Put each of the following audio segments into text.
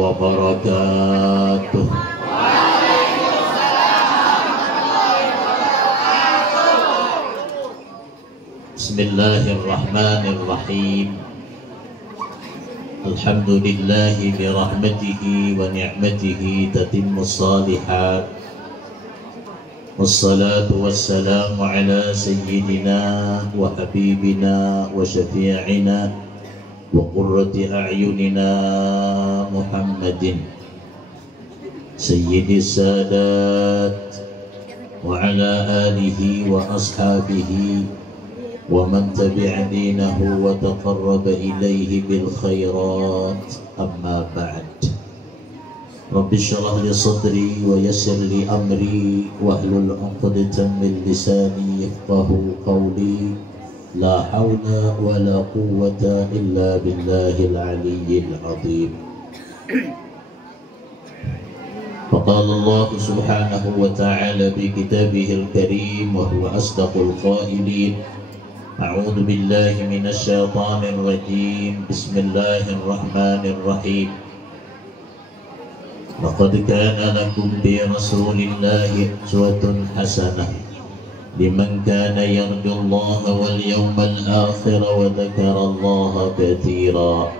wabarakatuh. Bismillahirrahmanirrahim. Alhamdulillahi birahmatihi wa ni'matihi tatimmus salihat. Wassalatu wassalamu ala sayyidina wa habibina wa syafi'ina wa qurrati a'yunina Muhammadin sayyidis sadat wa ala alihi wa ashabihi wa man tabi'a dinahu wa taqarraba ilayhi bil khairat, amma ba'd. Rabbi shrah li sadri wa yassir li amri wahlul 'uqdatam min lisani yafqahu qawli. La hawla wa la quwwata illa billahil aliyyil azim. Faqala Allah subhanahu wa ta'ala bi kitabihil karim wa huwa asdaqul qailin. A'udzu billahi minasy syaithanir rajim. Bismillahirrahmanirrahim. Laqad kana lakum bi rasulillahi uswatun hasanah liman kana yarjullaha wal yawmal akhir wa dzakarallaha katsira.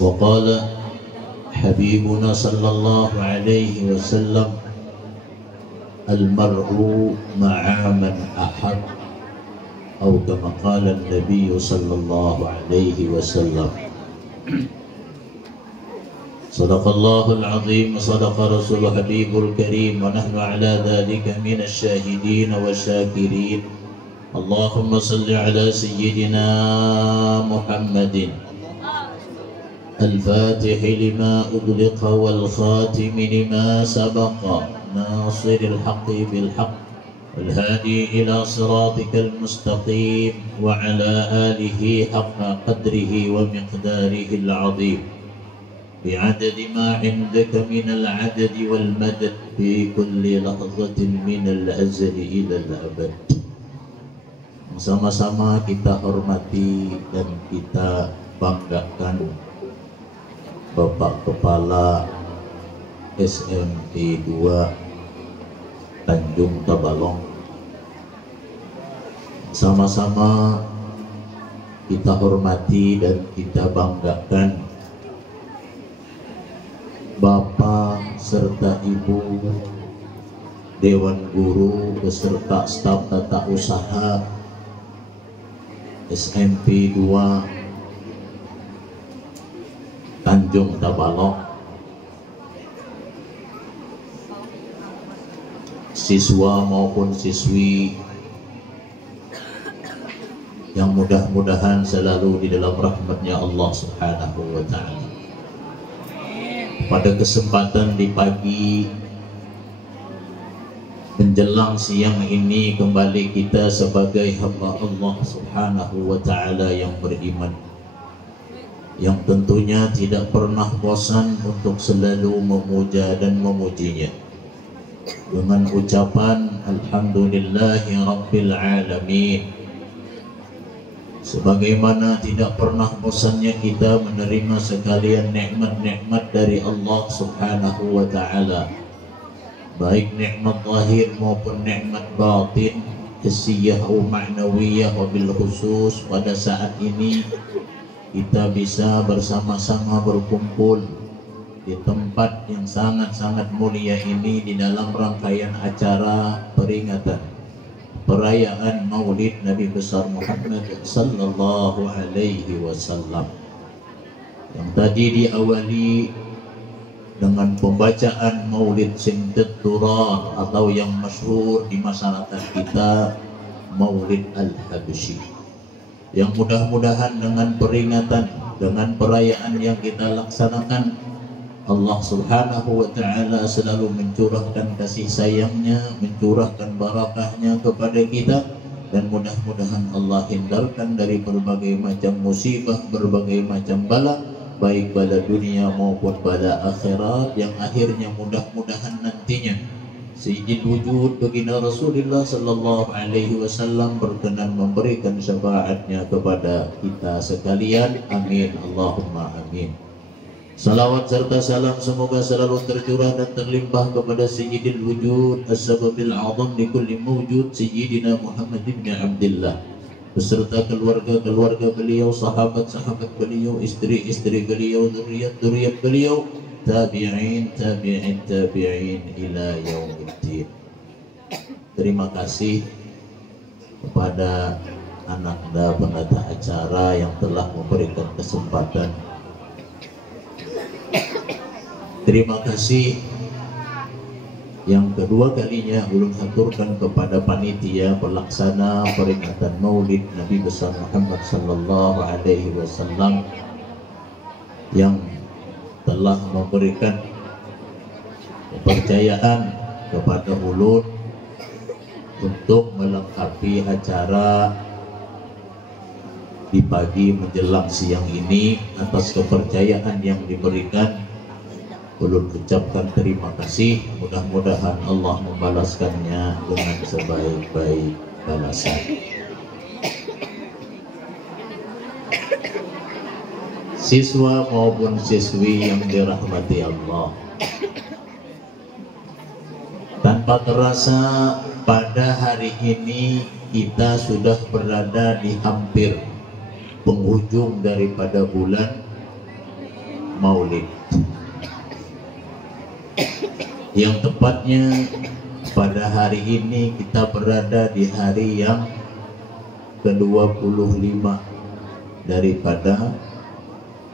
Wa qala habibuna sallallahu alaihi wasallam, al-mar'u ma'a man ahab, atau kama qala an-nabiy sallallahu alaihi wasallam. Sadaqallahul azim wa sadaqa rasulul habibul karim wa nahnu ala dhalika minasy syahidin wa syakirin. Allahumma salli ala sayyidina Muhammadin al-fatih lima ughliqa wal khatim lima sabaqa nasiril haqqi bil haqq wal hadi ila siratikal mustaqim wa ala alihi haqqa qadrihi wa miqdarihi al-azim. بعدد ما عندك من العدد والمدد في كل لحظة من الأزل إلى الأبد. Sama-sama kita hormati dan kita banggakan Bapak Kepala SMP 2 Tanjung Tabalong. Sama-sama kita hormati dan kita banggakan Bapak serta Ibu Dewan Guru beserta staf tata usaha SMP 2 Tanjung Tabalong, siswa maupun siswi yang mudah-mudahan selalu di dalam rahmatnya Allah subhanahu wa ta'ala. Pada kesempatan di pagi menjelang siang ini, kembali kita sebagai hamba Allah subhanahu wa ta'ala yang beriman, yang tentunya tidak pernah bosan untuk selalu memuja dan memujinya dengan ucapan Alhamdulillahi Rabbil Alamin. Sebagaimana tidak pernah bosannya kita menerima sekalian nikmat-nikmat dari Allah subhanahu wa ta'ala, baik nikmat zahir maupun nikmat batin, hissiyah atau ma'nawiyah. Wabil khusus pada saat ini kita bisa bersama-sama berkumpul di tempat yang sangat-sangat mulia ini di dalam rangkaian acara peringatan perayaan Maulid Nabi besar Muhammad sallallahu alaihi wasallam, yang tadi diawali dengan pembacaan Maulid sing Durar atau yang masyhur di masyarakat kita Maulid Al-Habsyi, yang mudah-mudahan dengan peringatan, dengan perayaan yang kita laksanakan, Allah subhanahu wa ta'ala selalu mencurahkan kasih sayangnya, mencurahkan barakahnya kepada kita, dan mudah-mudahan Allah hindarkan dari berbagai macam musibah, berbagai macam bala, baik bala dunia maupun bala akhirat, yang akhirnya mudah-mudahan nantinya Sayyidil wujud baginda Rasulullah sallallahu alaihi wasallam berkenan memberikan syafaatnya kepada kita sekalian. Amin Allahumma amin. Salawat serta salam semoga selalu tercurah dan terlimpah kepada Sayyidil wujud as-sababil a'zam li kulli mawjud Sayyidina Muhammad bin Abdullah beserta keluarga-keluarga beliau, sahabat-sahabat beliau, istri-istri beliau, zuriat-zuriat beliau, tabi'in ila yaumiddin. Terima kasih kepada ananda penata acara yang telah memberikan kesempatan. Terima kasih yang kedua kalinya ulun haturkan kepada panitia pelaksana peringatan Maulid Nabi besar Muhammad sallallahu alaihi wasallam yang telah memberikan kepercayaan kepada ulun untuk melengkapi acara di pagi menjelang siang ini. Atas kepercayaan yang diberikan, ulun ucapkan terima kasih. Mudah-mudahan Allah membalaskannya dengan sebaik-baik balasan. Siswa maupun siswi yang dirahmati Allah, tanpa terasa pada hari ini kita sudah berada di hampir penghujung daripada bulan Maulid, yang tepatnya pada hari ini kita berada di hari yang ke-25 daripada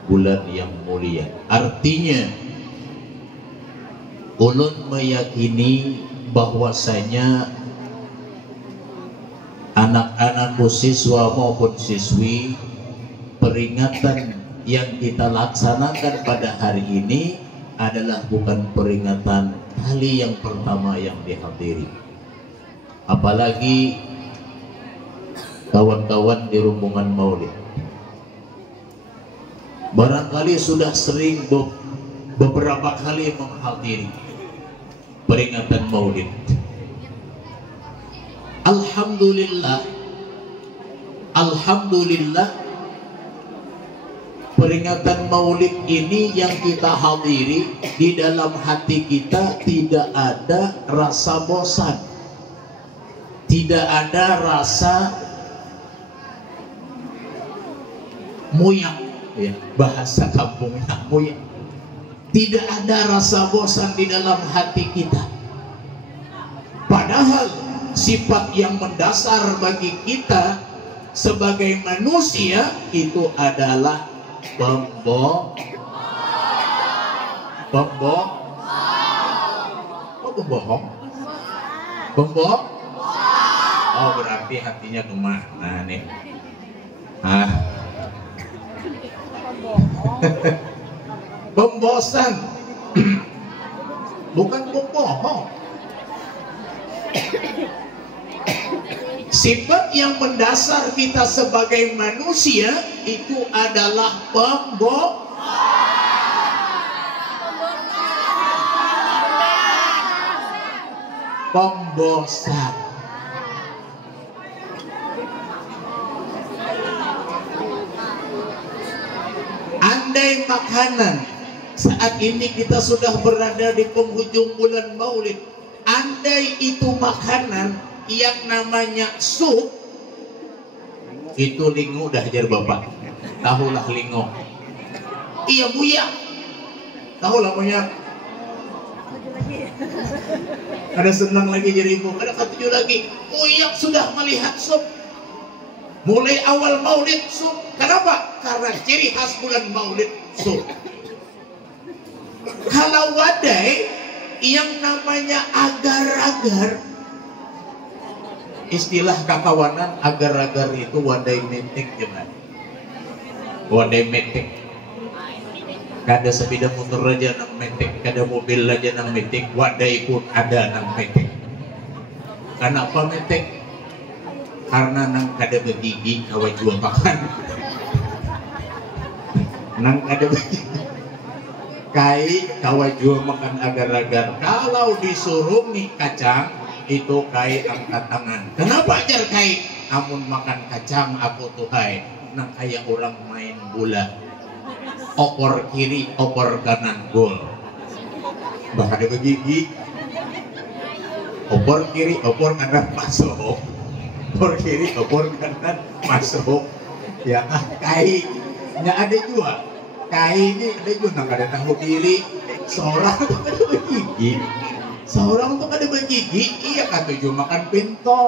bulan yang mulia. Artinya ulun meyakini bahwasanya anak-anakku siswa maupun siswi, peringatan yang kita laksanakan pada hari ini adalah bukan peringatan kali yang pertama yang dihadiri. Apalagi kawan-kawan di rombongan Maulid barangkali sudah sering beberapa kali menghadiri peringatan Maulid. Alhamdulillah peringatan Maulid ini yang kita hadiri, di dalam hati kita tidak ada rasa bosan, tidak ada rasa muyak, ya, bahasa kampungnya muyak. Tidak ada rasa bosan di dalam hati kita. Padahal sifat yang mendasar bagi kita sebagai manusia itu adalah pembohong. Oh, berarti hatinya kemana nih? Pembosan, bukan pembohong. Sifat yang mendasar kita sebagai manusia itu adalah pembosan. Andai makanan, saat ini kita sudah berada di penghujung bulan Maulid, andai itu makanan yang namanya sup, itu lingo dah jar bapak, tahulah lingo. Iya buya, tahulah punya. Ada senang lagi jerimu, ada ketujuh lagi. Uyak sudah melihat sup. Mulai awal Maulid sup. Kenapa? Karena ciri khas bulan Maulid sup. Kalau wadai yang namanya agar-agar, istilah kakawanan agar-agar itu wadai metek jangan. Wadai metek. Kada sepeda motor aja nang metek, kada mobil aja nang metek, wadai pun ada nang metek. Kenapa metek? Karena nang kada begigi awal jual makan. Nang kada begigi. Kai kawaju makan agar-agar. Kalau disuruh mie kacang itu kai angkat tangan. Kenapa ajar kai? Amun makan kacang aku tuh hai. Nang kayak orang main bola. Opor kiri, opor kanan gol. Bahkan ada gigi. Opor kiri, opor kanan masuk. Opor kiri, opor kanan masuk. Ya kai. Nggak ada juga. Kai ini ada juga nggak ada tahu diri. Seorang tuh ada begigi. Seorang tuh ada begigi. Iya kan tujuh makan pinto.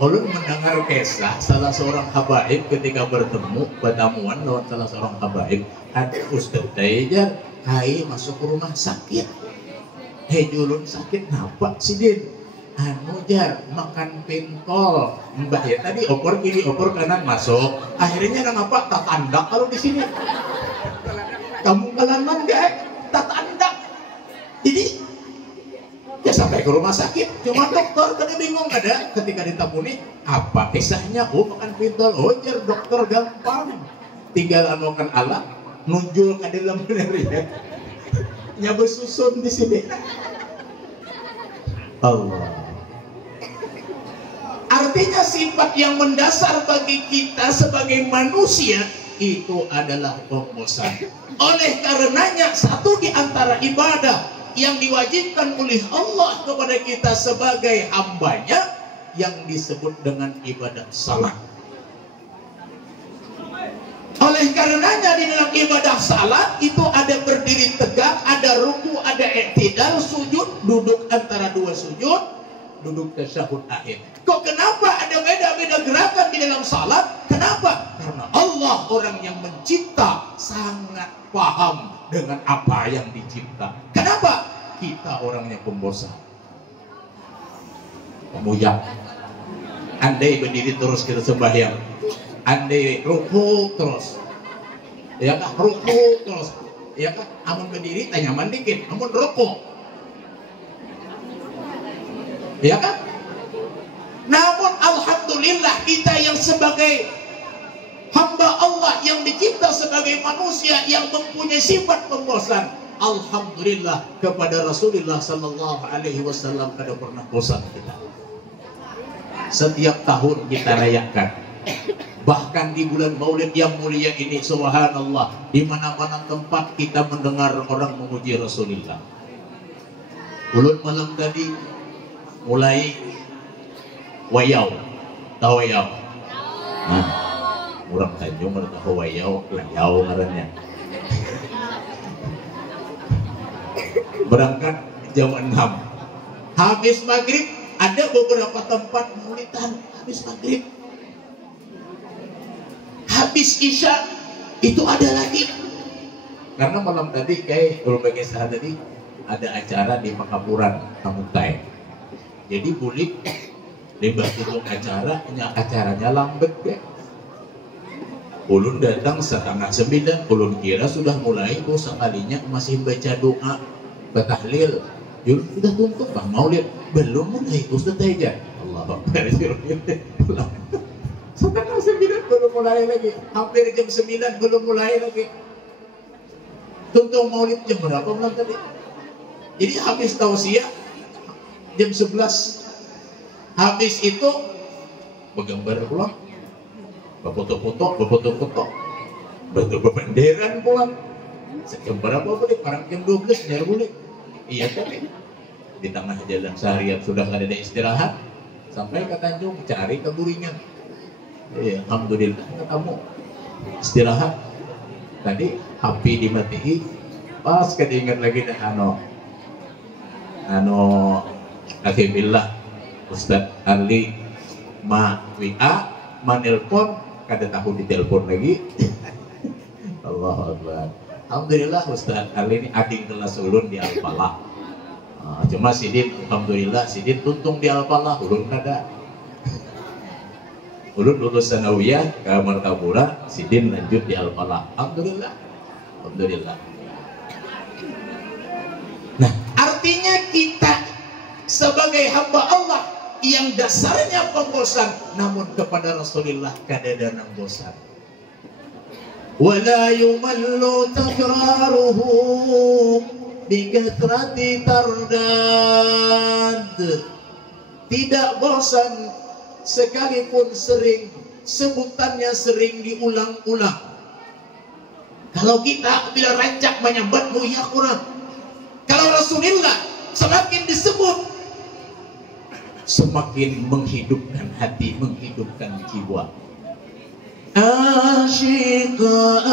Ulun mendengar kisah salah seorang habaib ketika bertemu pertemuan lawan salah seorang habaib. Ada ustaz aja kai masuk ke rumah sakit. Hei ulun sakit napa sih Din? Anu jar makan pentol. Mbak ya tadi opor kiri opor kanan masuk. Akhirnya kenapa tak tandak kalau di sini? Kamu kalaman gak? Tak tandak. Jadi ya sampai ke rumah sakit. Cuma dokter tadi bingung ada ketika ditemuni apa kisahnya? Oh makan pentol. Oh jar dokter gampang. Tinggal anukan alat nunjul ke dalam ya. Nyabu susun di sini. Allah. Artinya sifat yang mendasar bagi kita sebagai manusia itu adalah pembosan. Oleh karenanya satu di antara ibadah yang diwajibkan oleh Allah kepada kita sebagai hambanya yang disebut dengan ibadah salat. Oleh karenanya di dalam ibadah salat itu ada berdiri tegak, ada ruku, ada i'tidal, sujud, duduk antara dua sujud, duduk tasyahud akhir. Kok kenapa ada beda-beda gerakan di dalam salat? Kenapa? Karena Allah orang yang mencipta sangat paham dengan apa yang dicipta. Kenapa? Kita orangnya pembosan. Pemuja. Andai berdiri terus kita sembahyang. Andai ruku terus. Ya kah? Ruku terus. Ya kah? Amun berdiri tanyaman dikit. Amun ruku. Ya kan? Namun alhamdulillah kita yang sebagai hamba Allah yang dicipta sebagai manusia yang mempunyai sifat pembosan, alhamdulillah kepada Rasulullah sallallahu alaihi wasallam kada pernah bosan kita. Setiap tahun kita rayakan. Bahkan di bulan Maulid yang mulia ini subhanallah, di mana-mana tempat kita mendengar orang memuji Rasulullah. Ulun malam tadi mulai wayau, tahu wayau? Nah, orang Tanjung ada tahu wayau, layau ngarannya. Berangkat jam 6. Habis maghrib ada beberapa tempat maulidan habis maghrib. Habis isya itu ada lagi. Karena malam tadi kayak belum bagi saat tadi ada acara di Makapuran Tamutai. Jadi bulik limbah turun acaranya lambat ya. Ulun datang 8:30, ulun kira sudah mulai, kok sekalinya masih baca doa, batahlil. Yul sudah tutup Bang Maulid, belum mulai Ustaz aja. Allahu Akbar. 8:30 belum mulai lagi, hampir jam 9 belum mulai lagi. Tutup Maulid jam berapa malam tadi? Jadi habis tausiah jam 11. Habis itu bergambar pulang, berfoto-foto, berbenderan pulang. Jam berapa boleh? Parang jam 12 biar boleh. Iya kan? Di tengah jalan seharian sudah ada istirahat, sampai ke Tanjung cari keburingan. Ya, alhamdulillah ketemu istirahat. Tadi HP dimatiin, pas keinget lagi dah Alhamdulillah Ustaz Ali ma WA manelpon kada tahu ditelepon lagi. Allahu Akbar. Alhamdulillah Ustaz Ali ini adik kelas ulun di Al-Falah. Cuma Sidin alhamdulillah Sidin tuntung di Al-Falah, ulun kada. Ulun lulus sanawiyah ke Martapura, Sidin lanjut di Al-Falah. Alhamdulillah. Alhamdulillah. Nah, artinya kita sebagai hamba Allah yang dasarnya pembosan, namun kepada Rasulullah kadang-kadang bosan. ولا يمل تكراره بكثرة ترداد. Tidak bosan sekalipun sering sebutannya sering diulang-ulang. Kalau kita bila rancak menyebutmu ya Quran, kalau Rasulullah semakin disebut semakin menghidupkan hati, menghidupkan jiwa. Asyiqah,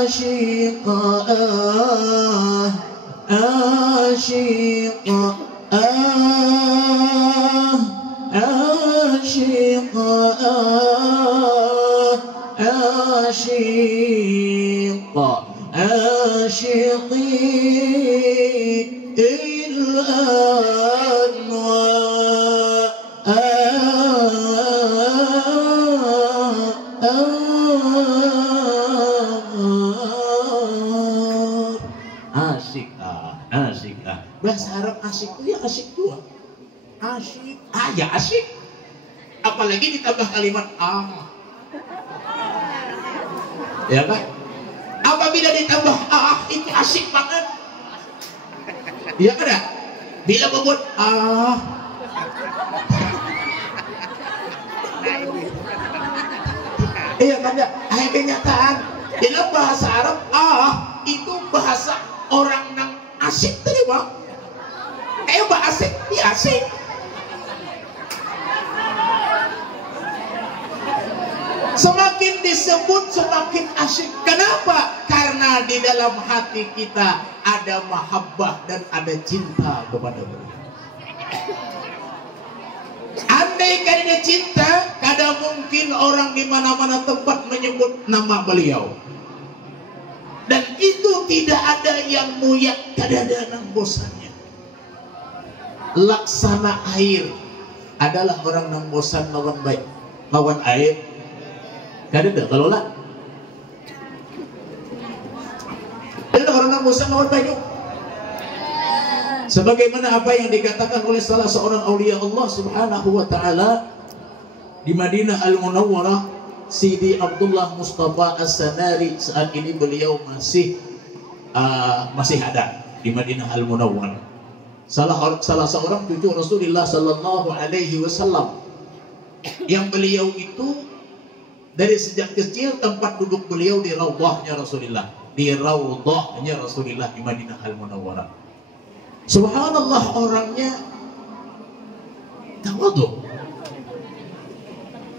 asyiqah, asyiqah, asyiqah, asyiqi الأنوار asyik asyik bahasa Arab asyik itu ya asyik dua asyik ya asyik, apalagi ditambah kalimat ya kan, apabila ditambah itu asyik banget ya kan ya, bila membuat iya kan ya, kenyataan dalam bahasa Arab itu bahasa orang yang asyik tadi bang, bahasa asyik ya asyik. Semakin disebut semakin asyik. Kenapa? Karena di dalam hati kita ada mahabbah dan ada cinta kepada beliau. Andai karena cinta, kadang mungkin orang di mana-mana tempat menyebut nama beliau. Dan itu tidak ada yang muyak, tidak ada yang bosannya. Laksana air adalah orang yang bosan lawan baik, lawan air. Kada kalau lah. Ada orang yang bosan lawan banyu. Sebagaimana apa yang dikatakan oleh salah seorang aulia Allah Subhanahu wa taala di Madinah Al-Munawwarah, Sidi Abdullah Mustafa As-Sanari, saat ini beliau masih ada di Madinah Al-Munawwarah. Salah seorang cucu Rasulullah sallallahu alaihi wasallam yang beliau itu dari sejak kecil tempat duduk beliau di raudhahnya Rasulullah, di raudhahnya Rasulullah di Madinah Al-Munawwarah. Subhanallah, orangnya tawadhu.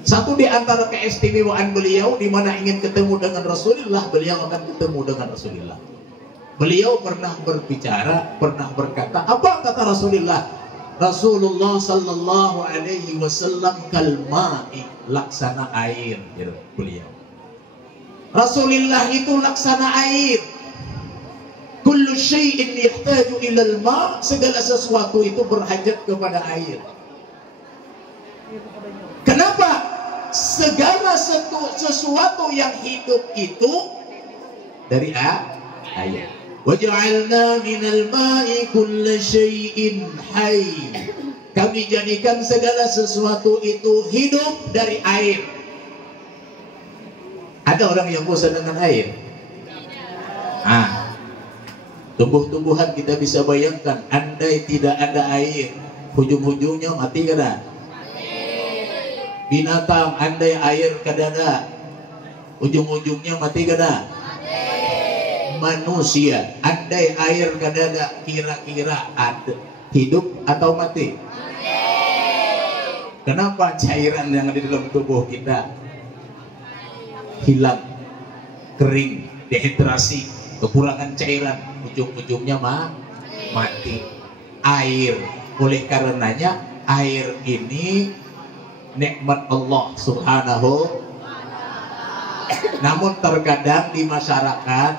Satu di antara keistimewaan beliau, di mana ingin ketemu dengan Rasulullah, beliau akan ketemu dengan Rasulullah. Beliau pernah berbicara, pernah berkata, apa kata Rasulullah? Rasulullah sallallahu alaihi wasallam kalma'i, laksana air, ya beliau. Rasulullah itu laksana air. Kullu syai'in yahtaju ila al-ma', segala sesuatu itu berhajat kepada air. Kenapa? Segala sesuatu yang hidup itu dari air. Waj'alna minal ma'i kulla syai'in hayy. Kami jadikan segala sesuatu itu hidup dari air. Ada orang yang bosan dengan air? Tumbuh-tumbuhan kita bisa bayangkan, andai tidak ada air, hujung-hujungnya mati kada? Binatang, andai air kada ada, ujung-ujungnya mati kada? Manusia, andai air kada ada, kira-kira ada hidup atau mati? Kenapa cairan yang ada di dalam tubuh kita hilang, kering, dehidrasi, kekurangan cairan, ujung-ujungnya mati? Air, oleh karenanya air ini nikmat Allah Subhanahu. Namun terkadang di masyarakat,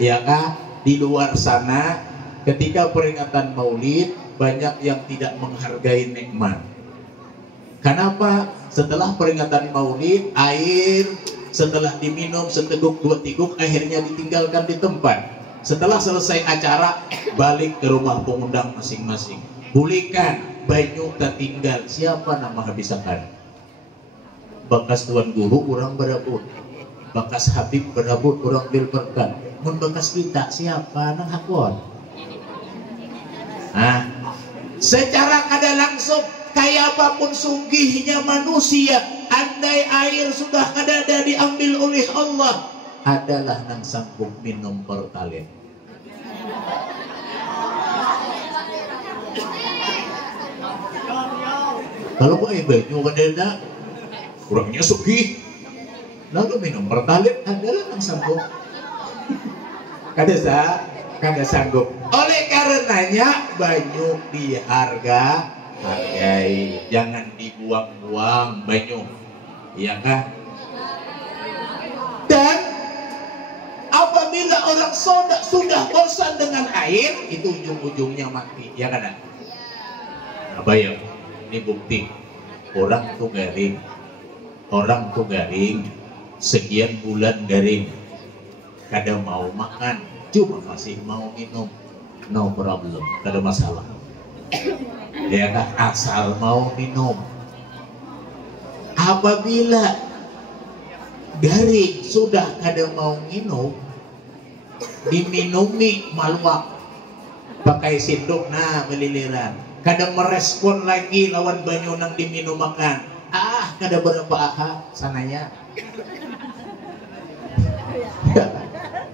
ya kah, di luar sana, ketika peringatan Maulid banyak yang tidak menghargai nikmat. Kenapa? Setelah peringatan Maulid, air setelah diminum seteguk dua teguk akhirnya ditinggalkan di tempat. Setelah selesai acara, balik ke rumah pengundang masing-masing. Pulihkan, banyu tertinggal, siapa nama habisakan? Bekas tuan guru orang berabut, bekas Habib berabut orang bilberkan. Mun bekas kita siapa nang hakon? Nah, secara kada langsung kayak apapun sugihnya manusia, andai air sudah kada ada diambil oleh Allah, adalah nang sanggup minum pertalite. Kalau kok banyu kadeda kurangnya sugih, lalu minum pertalite adalah nang sanggup. Kada sanggup. Oleh karenanya banyu hargai, jangan dibuang-buang banyu, iya kan? Dan apabila orang sudah bosan dengan air, itu ujung-ujungnya mati, ya kan? Apa ya? Ini bukti. Orang tuh garing, sekian bulan garing, kada mau makan, cuma masih mau minum, no problem, kada masalah. Ya kan, asal mau minum. Apabila garing sudah kada mau minum, diminumi maluak pakai sendok, nah meliliran, kada merespon lagi lawan banyu nang diminum makan. Kada berapa sananya.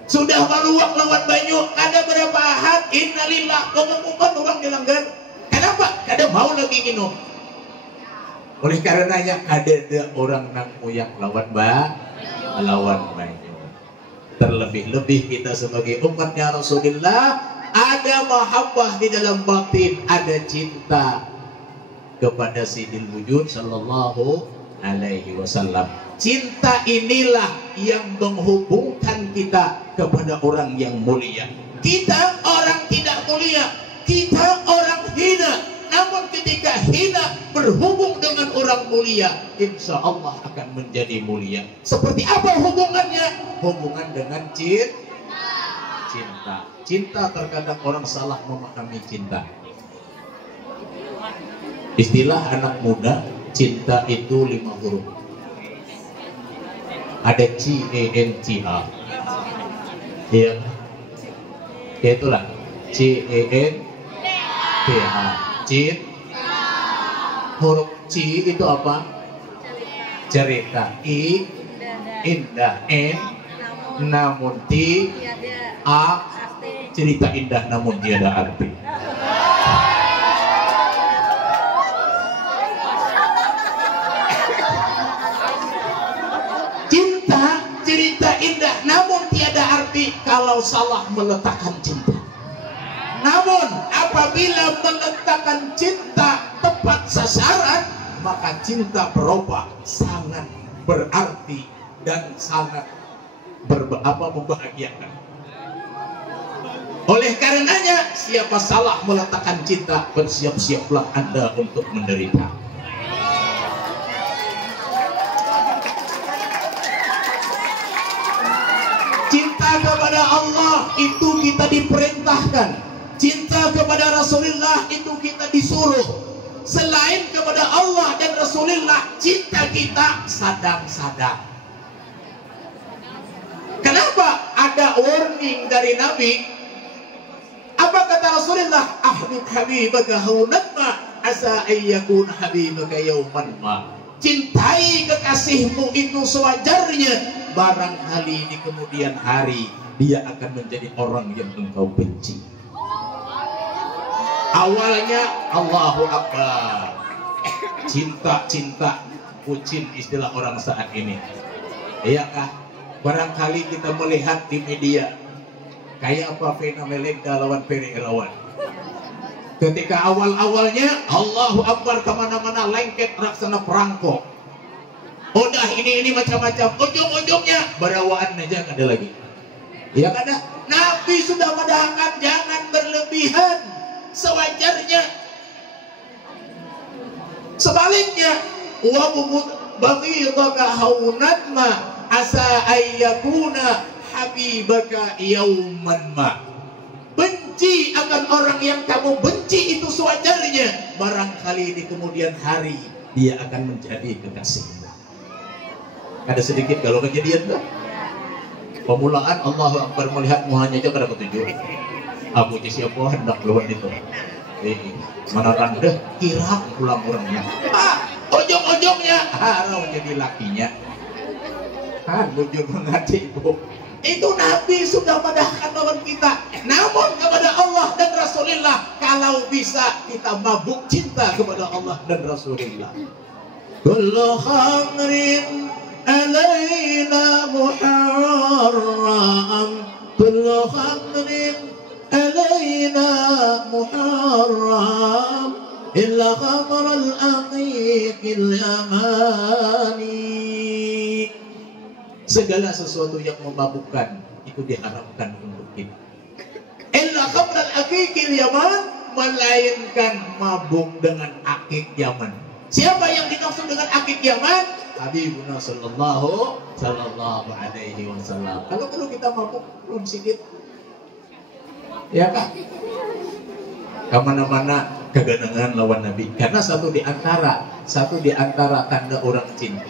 Sudah maluak lawan banyu, kada berapa innalillah, pengumuman orang dilanggar. Kenapa? Kada mau lagi minum. Oleh karenanya kada ada orang nang uyak lawan banyu. Terlebih-lebih kita sebagai umatnya Rasulullah, ada mahabbah di dalam batin, ada cinta kepada Sayyidil Wujud sallallahu alaihi wasallam. Cinta inilah yang menghubungkan kita kepada orang yang mulia. Kita orang tidak mulia, kita orang hina. Namun ketika hina berhubung dengan orang mulia, insya Allah akan menjadi mulia. Seperti apa hubungannya? Hubungan dengan cinta. Cinta terkadang orang salah memahami cinta. Istilah anak muda, cinta itu 5 huruf. Ada CENTA. Iya. Itulah CENTA. Huruf C itu apa? Cerita. I indah. N namun T A cerita indah namun tiada arti. Cerita indah namun tiada arti kalau salah meletakkan cinta. Namun apabila meletakkan cinta tepat sasaran, maka cinta berubah sangat berarti dan sangat membahagiakan. Oleh karenanya, siapa salah meletakkan cinta, bersiap-siaplah Anda untuk menderita. Cinta kepada Allah itu kita diperintahkan. Cinta kepada Rasulullah itu kita disuruh. Selain kepada Allah dan Rasulullah, cinta kita sadang-sadang. Kenapa? Ada warning dari Nabi. Apa kata Rasulullah? Ahbib habibaka haunan ma asa ayyakun habibaka yauman ma. Cintai kekasihmu itu sewajarnya, barangkali di kemudian hari dia akan menjadi orang yang engkau benci. Awalnya Allahu Akbar, cinta kucing istilah orang saat ini. Iyakah? Barangkali kita melihat di media kayak apa fenomena lawan Peri Irawan. Ketika awal-awalnya Allahu Akbar, kemana-mana lengket raksana perangko. Udah ini macam-macam, ujung-ujungnya berawaan aja ada lagi. Ya kada? Nabi sudah mendahkan jangan berlebihan, sewajarnya. Sebaliknya, wa baghidaka haunan ma asa ayyakuna habibaka yauman ma. Benci akan orang yang kamu benci itu sewajarnya, barangkali di kemudian hari dia akan menjadi kekasihmu. Ada sedikit kalau kejadian tuh. Pemulaan Allahu Akbar melihat muhanya aja kada ketujuh. Aku siapa hendak keluar itu. Mana rendah kira pulang orangnya. Ujung-ujungnya harus jadi lakinya. Ujung mengati ibu. Itu Nabi sudah madahkan lawan kita. Namun kepada Allah dan Rasulullah, kalau bisa kita mabuk cinta kepada Allah dan Rasulullah. Kullu khamrin alaina muharram, kullu khamrin alaina muharram, illa khamr al-aqiq al-yamani. Segala sesuatu yang memabukkan itu diharamkan untuk kita. Illa khamr al-aqiq al-yaman, melainkan mabuk dengan akik Yaman. Siapa yang dimaksud dengan akik Yaman? Habibuna sallallahu alaihi wasallam. Kalau perlu kita mabuk belum sedikit, ya kan? Kemana-mana keganangan lawan Nabi. Karena satu di antara tanda orang cinta.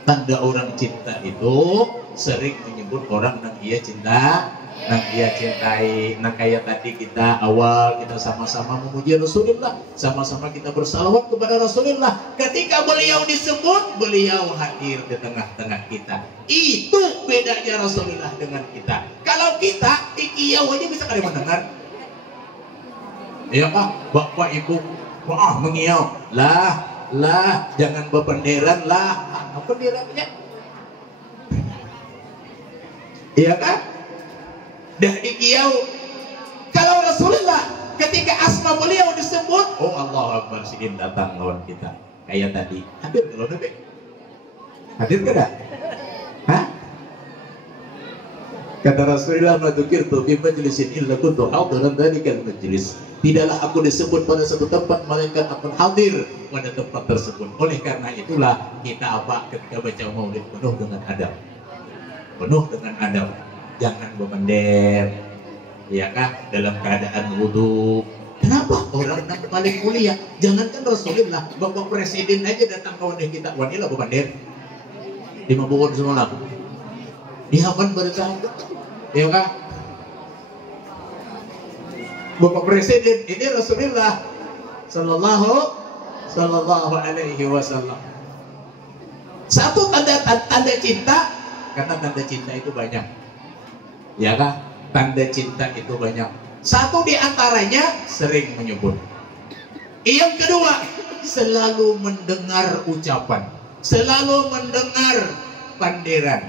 Tanda orang cinta itu sering menyebut orang yang ia cinta, yang ia cintai. Nah kayak tadi kita awal kita sama-sama memuji Rasulullah, sama-sama kita bersalawat kepada Rasulullah. Ketika beliau disebut, beliau hadir di tengah-tengah kita. Itu bedanya Rasulullah dengan kita. Kalau kita ikiyau aja bisa kalian mendengar. Ya Pak, Bapak Ibu, wah mengiau, lah, jangan bependeran lah, apa penderannya? Iya kan? Dah ikiyau. Kalau Rasulullah ketika asma beliau disebut, oh Allah Akbar, sidin datang lawan kita. Kayak tadi, hadir kalau Nabi, hadir kada? Hah? Kata Rasulullah, "Madzukirtu fi majlisin illa kuntu hadiran dzalikal majlis." Tidaklah aku disebut pada satu tempat melainkan aku hadir pada tempat tersebut. Oleh karena itulah kita ketika baca maulid penuh dengan adab. Penuh dengan adab. Jangan berbender. Ya kah? Dalam keadaan wudu. Kenapa? Orang yang paling mulia. Jangankan Rasulullah, Bapak Presiden aja datang ke wadah kita. Wanilah berbender. Di Mabukun semua lah. Dihapan bersahabat. Ya kah? Bapak Presiden ini Rasulullah sallallahu alaihi wasallam. Satu tanda cinta, karena tanda cinta itu banyak. Ya kah? Tanda cinta itu banyak. Satu di antaranya sering menyebut. Yang kedua, selalu mendengar ucapan, selalu mendengar pandiran,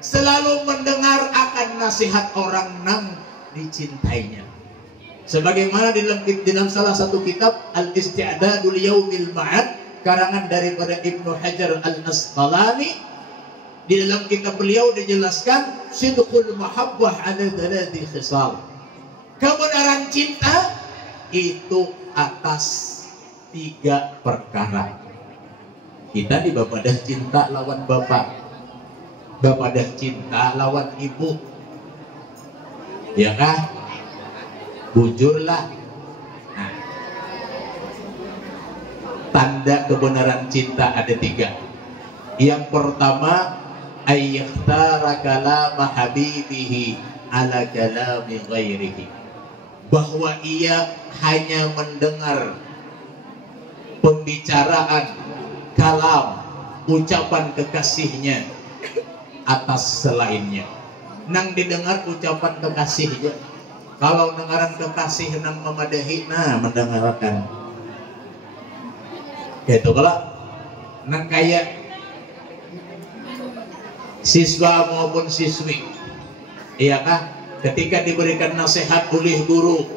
selalu mendengar akan nasihat orang yang dicintainya. Sebagaimana dalam salah satu kitab Al-Isti'dadul Yaumil Ma'ad karangan daripada Ibnu Hajar Al-Asqalani, di dalam kitab beliau dijelaskan sidqul mahabbah ala thalathi khisal. Kebenaran cinta itu atas 3 perkara. Kita dibapadah cinta lawan bapak, bapadah cinta lawan ibu, ya kah? Bujurlah. Nah, tanda kebenaran cinta ada 3. Yang pertama, ayyakhtara kalama habibihi ala kalami ghairihi, bahwa ia hanya mendengar pembicaraan, kalam, ucapan kekasihnya atas selainnya. Nang didengar ucapan kekasihnya. Kalau dengaran kekasih nang memadahi, nah mendengarkan. Gitu kalau nang kayak siswa maupun siswi, iya kah? Ketika diberikan nasihat oleh guru,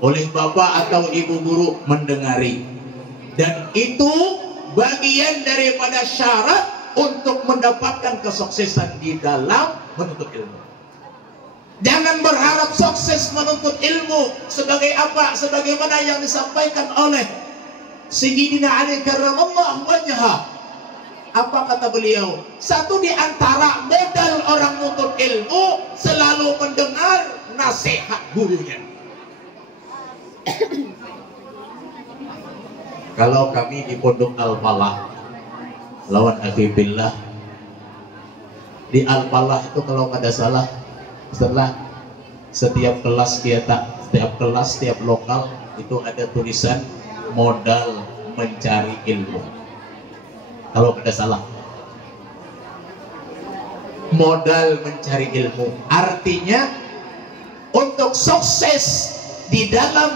oleh bapak atau ibu guru, mendengari. Dan itu bagian daripada syarat untuk mendapatkan kesuksesan di dalam menuntut ilmu. Jangan berharap sukses menuntut ilmu sebagai apa? Sebagaimana yang disampaikan oleh Sayyidina Ali karramallahu wajhah. Apa kata beliau? Satu di antara modal orang menuntut ilmu selalu mendengar nasihat gurunya. Kalau kami di Pondok Al-Falah lawan akhi billah, Di Al-Falah itu kalau nggak ada salah, setelah setiap kelas setiap kelas, setiap lokal itu ada tulisan modal mencari ilmu. Kalau nggak ada salah, modal mencari ilmu artinya untuk sukses di dalam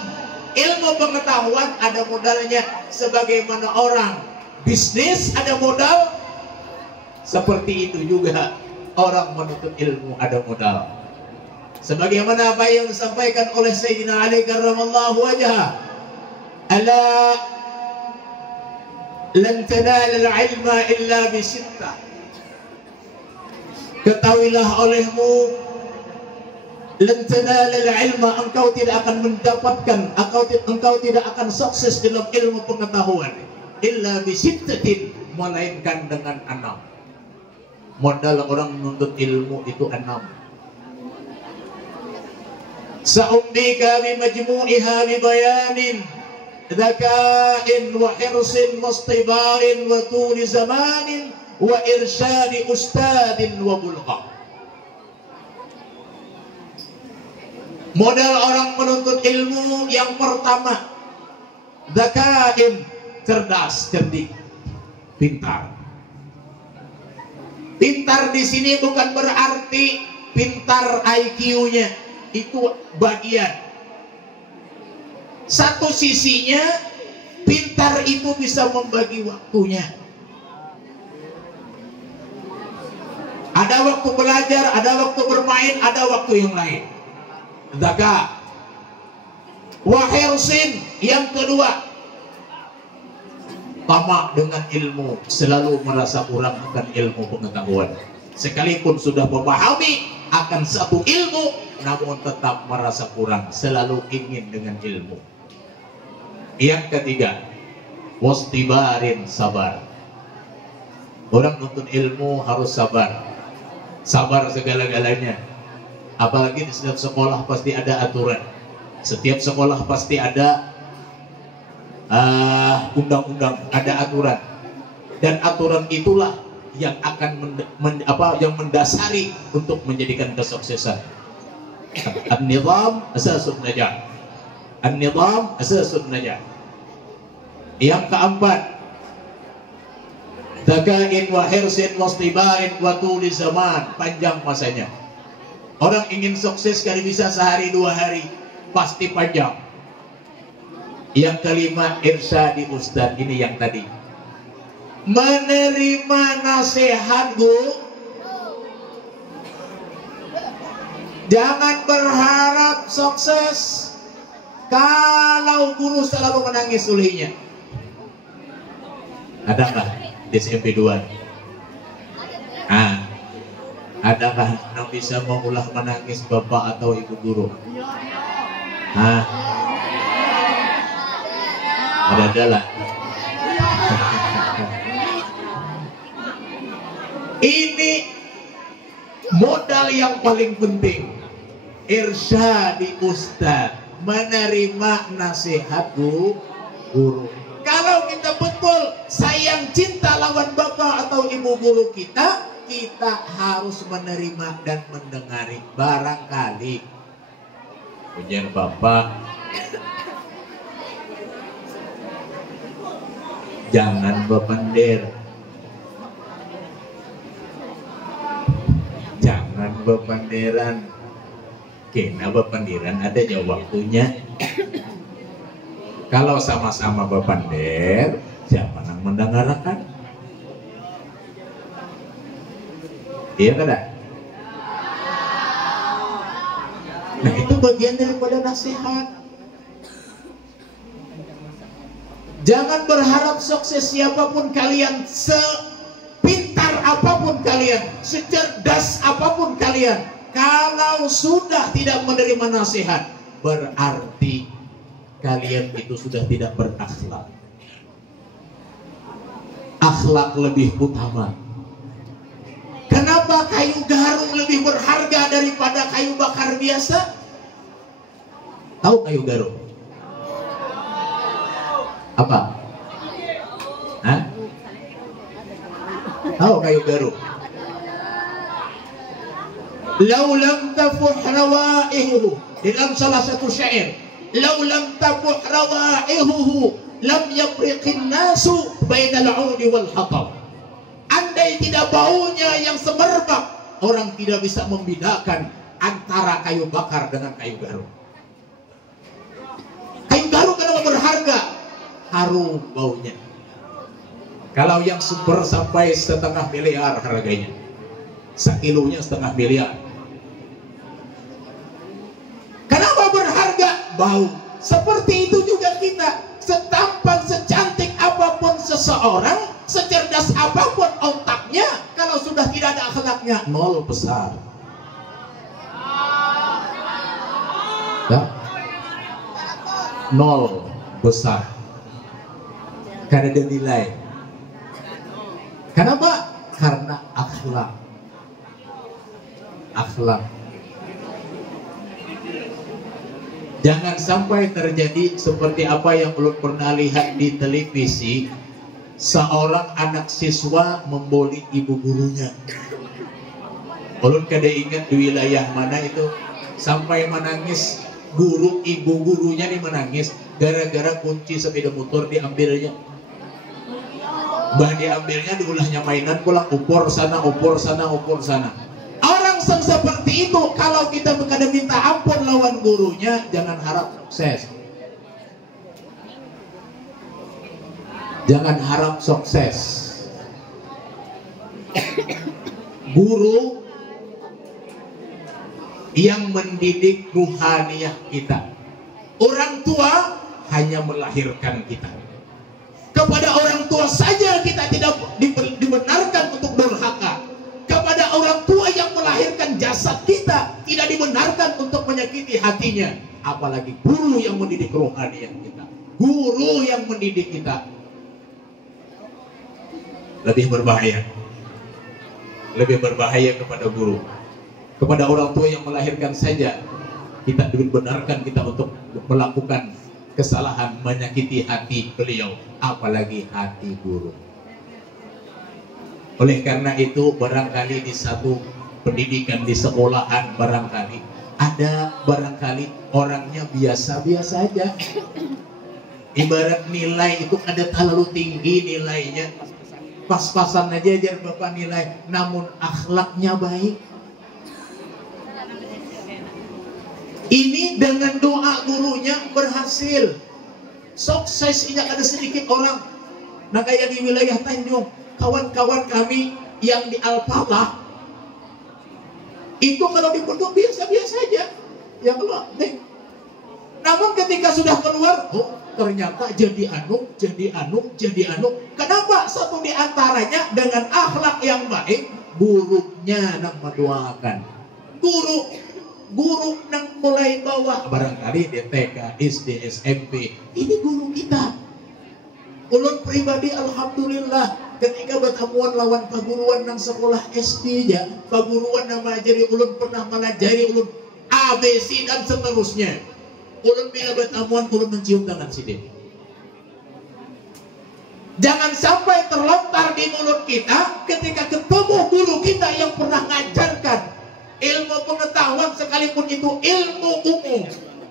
ilmu pengetahuan ada modalnya. Sebagaimana orang bisnis ada modal, seperti itu juga orang menuntut ilmu ada modal. Sebagaimana apa yang disampaikan oleh Sayyidina Ali karramallahu wajhah, ala lan tanal al-ilma illa bi sittah, ketahuilah olehmu, lan tanal al-ilma, engkau tidak akan mendapatkan, engkau tidak akan sukses dalam ilmu pengetahuan illa bi sittatin, melainkan dengan 6. Modal orang menuntut ilmu itu 6. Sa'umbika bi majmu'iha bi bayanin dzaka'in wa hirsin wastibarin wa tuli zamanin wa irsyadi ustadin wa bulgha. Modal orang menuntut ilmu yang pertama, dzaka'in, cerdas, cerdik, pintar. Pintar di sini bukan berarti pintar IQ-nya, itu bagian. Satu sisinya pintar itu bisa membagi waktunya. Ada waktu belajar, ada waktu bermain, ada waktu yang lain. Dzaka. Wa hirsin, yang kedua, tamak dengan ilmu, selalu merasa kurang akan ilmu pengetahuan. Sekalipun sudah memahami akan satu ilmu, namun tetap merasa kurang, selalu ingin dengan ilmu. Yang ketiga, wastibarin, sabar. Orang nuntut ilmu harus sabar. Sabar segala-galanya. Apalagi di setiap sekolah pasti ada aturan. Setiap sekolah pasti ada undang-undang, ada aturan. Dan aturan itulah yang akan yang mendasari untuk menjadikan kesuksesan. An-nizam asasun najah. An-nizam asasun najah. Yang keempat, dzaka'in wa hirsin wastibarin wa tuli zaman, panjang masanya. Orang ingin sukses kali bisa sehari 2 hari, pasti panjang. Yang kelima, irsyadi ustad, ini yang tadi. Menerima nasihat, Bu. Jangan berharap sukses kalau guru selalu menangis ulihnya. Ada nggak di SMP 2? Adakah yang bisa mengulah menangis bapak atau ibu guru? Ada lah. Ini modal yang paling penting. Irsyadi ustaz, menerima nasihat guru. Kalau kita betul sayang cinta lawan bapak atau ibu guru kita harus menerima dan mendengari. Barangkali ujian bapak, jangan bependir, jangan bependiran. Kena bependiran ada aja waktunya. Kalau sama-sama bependir, siapa yang mendengarkan? Iya kan? Nah, itu bagian daripada nasihat. Jangan berharap sukses siapapun kalian, sepintar apapun kalian, secerdas apapun kalian, kalau sudah tidak menerima nasihat, berarti kalian itu sudah tidak berakhlak. Akhlak lebih utama. Kenapa kayu garung lebih berharga daripada kayu bakar biasa? Tahu kayu garung? Apa? Tahu kayu garung? Lau lam tafuh rawaihuhu, dalam salah satu syair, lau lam tafuh rawaihuhu lam yafriqin nasu bainal 'udi wal hatab. Andai tidak baunya yang semerbak, orang tidak bisa membedakan antara kayu bakar dengan kayu garu. Kayu garu kenapa berharga? Harum baunya. Kalau yang super sampai 1,5 miliar harganya, sekilonya 1,5 miliar. Kenapa berharga? Bau. Seperti itu juga kita. Setampan, secantik apapun seseorang, secerdas apapun otaknya, kalau sudah tidak ada akhlaknya, nol besar. Ya? Nol besar. Karena ada nilai. Kenapa? Karena akhlak. Akhlak. Jangan sampai terjadi seperti apa yang ulun pernah lihat di televisi, seorang anak siswa membuli ibu gurunya. Ulun kada ingat di wilayah mana itu, sampai menangis guru, ibu gurunya nih menangis gara-gara kunci sepeda motor diambilnya. Bah diambilnya, diulahnya mainan, pulang upor sana, upor sana, upor sana. Orang seperti itu, kalau kita kada minta ampun lawan gurunya, jangan harap sukses. Jangan harap sukses. Guru yang mendidik ruhaniyah kita. Orang tua hanya melahirkan kita. Kepada orang tua saja kita tidak dibenarkan untuk durhaka. Kepada orang tua yang melahirkan jasad kita tidak dibenarkan untuk menyakiti hatinya. Apalagi guru yang mendidik rohaniah kita, guru yang mendidik kita. Lebih berbahaya. Lebih berbahaya kepada guru. Kepada orang tua yang melahirkan saja kita dibenarkan kita untuk melakukan kesalahan, menyakiti hati beliau, apalagi hati guru. Oleh karena itu, barangkali di satu pendidikan, di sekolahan, barangkali ada barangkali orangnya biasa-biasa aja. Ibarat nilai itu ada terlalu tinggi nilainya, pas-pasan aja ajar bapak nilai, namun akhlaknya baik. Ini dengan doa gurunya berhasil, sukses. Ini ada sedikit orang, nah kayak di wilayah Tanjung, kawan-kawan kami yang di Al-Falah itu kalau di pondok biasa-biasa aja, ya kalau namun ketika sudah keluar, oh ternyata jadi anu. Kenapa? Satu di antaranya dengan akhlak yang baik, gurunya nang mendoakan. Guru nang mulai bawah, barangkali di TK, SD, SMP, ini guru kita. Ulun pribadi alhamdulillah ketika bertemuan lawan paguruan nang sekolah SD aja, paguruan nang mengajari ulun, pernah mengajari ulun ABC dan seterusnya. Ulun bila bertemuan, ulun mencium tangan si Dewi. Jangan sampai terlontar di mulut kita ketika ketemu guru kita yang pernah mengajarkan ilmu pengetahuan, sekalipun itu ilmu umum,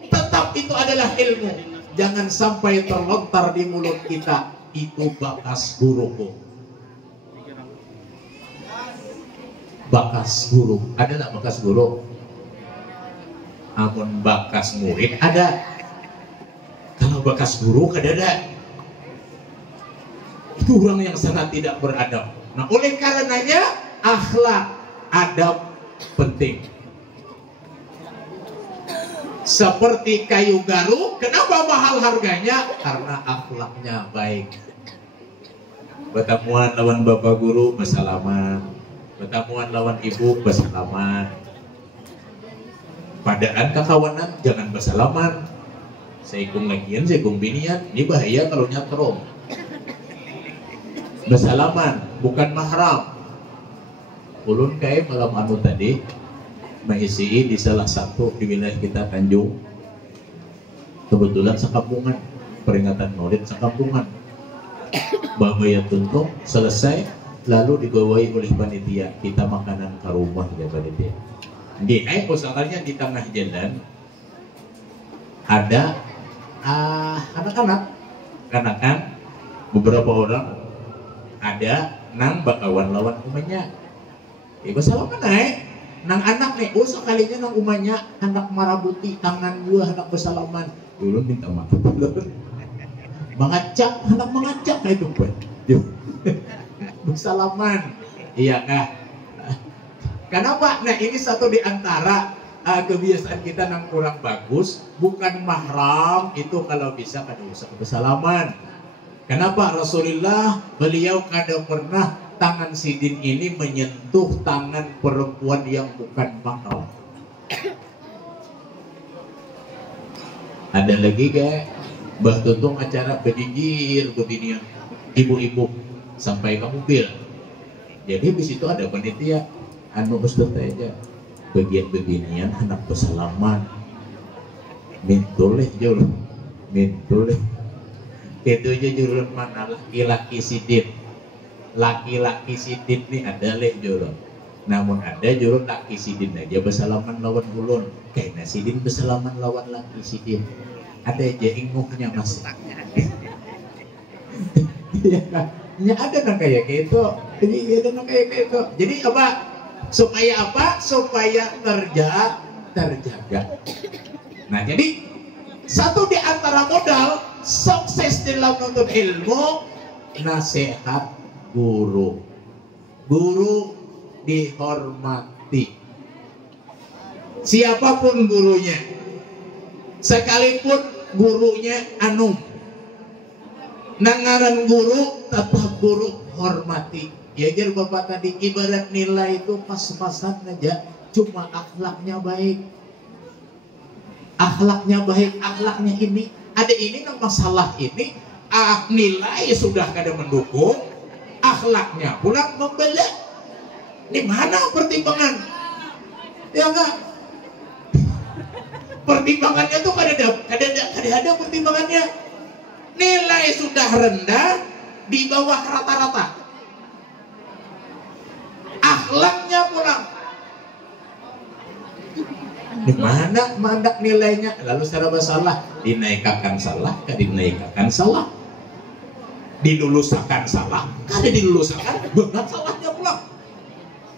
tetap itu adalah ilmu. Jangan sampai terlontar di mulut kita, itu bakas guruku. Bakas guru, ada nggak bakas guru? Amun bakas murid ada. Kalau bakas guru kadada. Itu orang yang sangat tidak beradab. Nah, oleh karenanya akhlak, adab penting. Seperti kayu garu, kenapa mahal harganya? Karena akhlaknya baik. Pertemuan lawan bapak guru bersalaman, pertemuan lawan ibu bersalaman. Padaan kekawanan jangan bersalaman. Seikung lagian, seikung binian, ini bahaya kalau nyatrom. Bersalaman bukan mahram. Ulun kayak malam anu tadi mengisi di salah satu di wilayah kita Tanjung. Kebetulan sekampungan, peringatan Maulid sekampungan. Bahaya tuntung selesai, lalu digawai oleh panitia, kita makanan ke rumah ya panitia. Di misalnya di tengah jalan ada anak-anak, kan beberapa orang ada nang bakawan lawan umanya. Ibu salaman naik, nang anak nih, sekalinya nang umanya anak marabuti tangan gua anak bersalaman, dulu minta maaf, mengacak, anak mengacak kayak itu pun, bersalaman, iya kah? Kenapa? Nah ini satu di antara kebiasaan kita yang kurang bagus. Bukan mahram itu kalau bisa kada usah bersalaman. Kenapa? Rasulullah beliau kada pernah tangan sidin ini menyentuh tangan perempuan yang bukan mahram. Ada lagi kayak Mbah Tuntung acara bejijir beginian ibu-ibu sampai ke mobil. Jadi di situ ada panitia anu Ustaz aja bagian beginian anak bersalaman mintuleh jul mintuleh itu aja jurun mana laki-laki sidin nih ada leh jurun, namun ada jurun laki sidin aja bersalaman lawan ulun kayaknya sidin bersalaman lawan laki sidin ada aja inguhnya mas ya kan ada nang kayak gitu jadi ada nang kayak gitu jadi apa supaya terjaga. Nah jadi satu di antara modal sukses dalam menuntut ilmu nasihat guru dihormati siapapun gurunya sekalipun gurunya nangaran guru tetap guru hormati. Ya jar bapak tadi ibarat nilai itu pas-pasan aja, cuma akhlaknya baik. Akhlaknya ini ada ini yang masalah ini nilai sudah kada mendukung, akhlaknya pula membela. Di mana pertimbangan? Ya enggak? Pertimbangannya tuh kada ada pertimbangannya. Nilai sudah rendah di bawah rata-rata. Akhlaknya pulang di mana mandak nilainya lalu secara salah dinaikkan salah dilulusakan salah kada dilulusakan benar salahnya pulang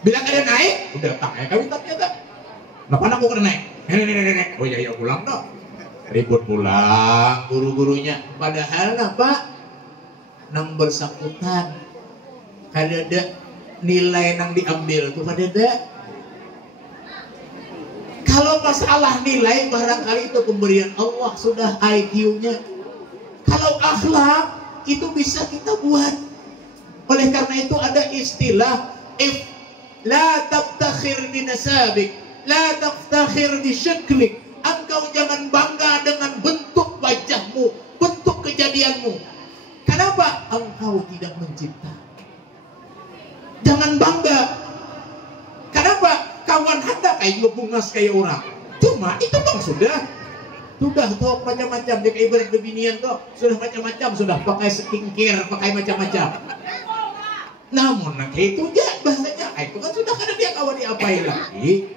bila kada naik udah tak ya kami tak nyata kenapa aku kada naik oh ya pulang dong ribut pulang guru-gurunya padahal apa nang bersangkutan kada ada nilai yang diambil tuh pada ada. Kalau masalah nilai barangkali itu pemberian Allah sudah IQ-nya. Kalau akhlak itu bisa kita buat. Oleh karena itu ada istilah la tabtakhir bi nasabik, la tabtakhir bi syaklik. Engkau jangan bangga dengan bentuk wajahmu, bentuk kejadianmu. Kenapa? Engkau tidak mencipta. Jangan bangga. Kenapa? Kawan hendak kayak bungas kayak orang. Cuma itu bang sudah tuh macam-macam. Dia kayak ibarat bebinian tuh sudah macam-macam, sudah pakai skincare, pakai macam-macam. Namun kayak itu aja bahasanya. Itu kan sudah kada dia kawan diapain lagi.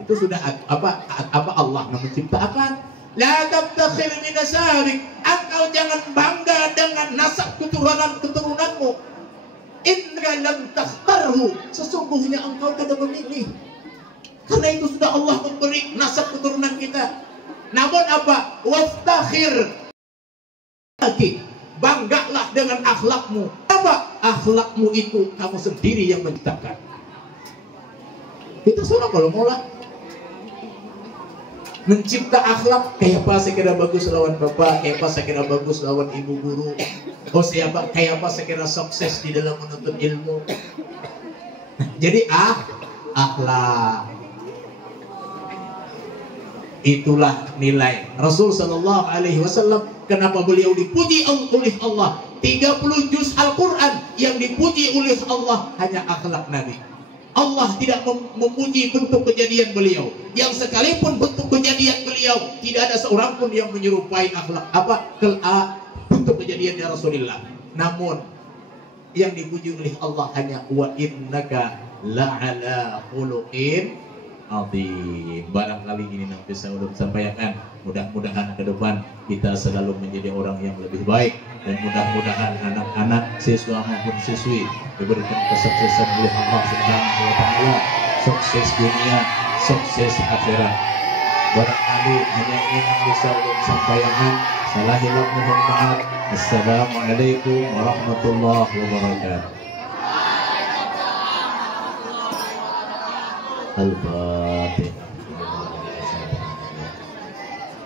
Itu sudah apa Allah menciptakan. La tabtakhir min nasabik. Engkau jangan bangga dengan nasab keturunanmu. Indra lam takhtarhu, sesungguhnya engkau kada memilih. Karena itu sudah Allah memberi nasab keturunan kita. Namun apa? Waftakhir, banggalah dengan akhlakmu. Apa? Akhlakmu itu kamu sendiri yang menciptakan. Itu seorang kalau mula mencipta akhlak kayak apa saya kira bagus lawan bapak, kayak apa saya kira bagus lawan ibu guru. Oh siapa kayak apa saya kira sukses di dalam menuntut ilmu. Jadi akhlak itulah nilai. Rasul sallallahu alaihi wasallam kenapa beliau dipuji oleh Allah? 30 juz Al-Qur'an yang dipuji oleh Allah hanya akhlak Nabi. Allah tidak memuji bentuk kejadian beliau. Yang sekalipun bentuk kejadian beliau tidak ada seorang pun yang menyerupai akhlak bentuk kejadian Rasulullah. Namun yang dipuji oleh Allah hanya wa innaka la'ala khuluqin azim. Barangkali ini yang bisa ulun sampaikan. Mudah-mudahan ke depan kita selalu menjadi orang yang lebih baik, dan mudah-mudahan anak-anak siswa maupun siswi diberikan kesuksesan oleh Allah Subhanahu wa taala, sukses dunia, sukses akhirat. Barangkali hanya ini yang bisa ulun sampaikan. Salah hilaf mohon maaf. Assalamualaikum warahmatullahi wabarakatuh. Al-Fatihah.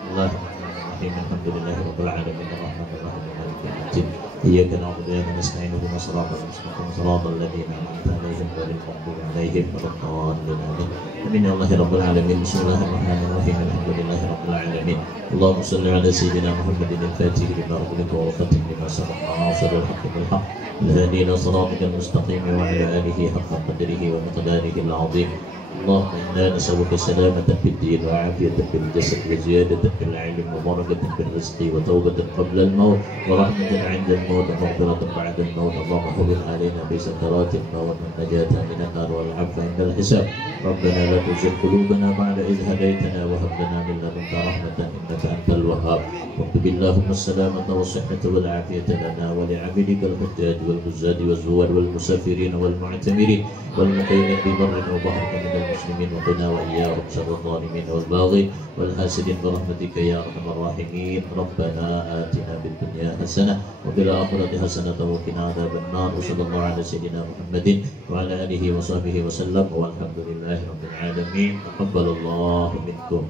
Bismillahirrahmanirrahim. Alhamdulillahirabbil alamin arrahmanir rahim maliki yaumiddin. Iyyaka na'budu wa iyyaka nasta'in ihdinas siratal mustaqim siratal ladzina an'amta 'alaihim ghairil maghdubi 'alaihim waladdallin. Amin ya Allah rabbil alamin. Bismillahirrahmanirrahim. Alhamdulillahirabbil alamin. Allahumma shalli ala sayyidina Muhammadin al-Fatih lima ughliqa wal khatim lima sabaqa nasiril haqqi bil haqq الهادي إلى صراطك المستقيم وعلى آله حق قدره ومقداره العظيم. اللهم إنا نسألك السلامة في الدين وعافية في الجسد وزيادة في العلم وبركة في الرزق وتوبة قبل الموت ورحمة عند الموت ومغفرة بعد الموت. اللهم هون علينا بسكرات الموت والنجاة من النار والعفو عند الحساب. ربنا لا تزغ قلوبنا بعد إذ هديتنا وهب لنا من لدنك رحمة إنك أنت الوهاب. واكتب اللهم السلامة والصحة والعافية لنا ولعبيدك الحجاج والعزاة والزوار والمسافرين والمعتمرين والمقيمين ببر وبحر من المسلمين وقنا وإياهم شر الظالمين والباغين والحاسدين برحمتك يا أرحم الراحمين. ربنا آتنا في الدنيا حسنة وفي الآخرة حسنة وقنا عذاب النار. وصلى الله على سيدنا محمد وعلى آله وصحبه وسلم والحمد لله رب العالمين. تقبل الله منكم.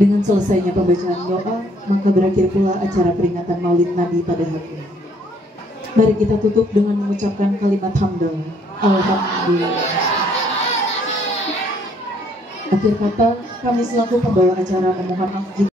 Dengan selesainya pembacaan doa, maka berakhir pula acara peringatan Maulid Nabi pada hari ini. Mari kita tutup dengan mengucapkan kalimat hamdalah. Alhamdulillah. Akhir kata, kami selaku pembawa acara memohon maaf jika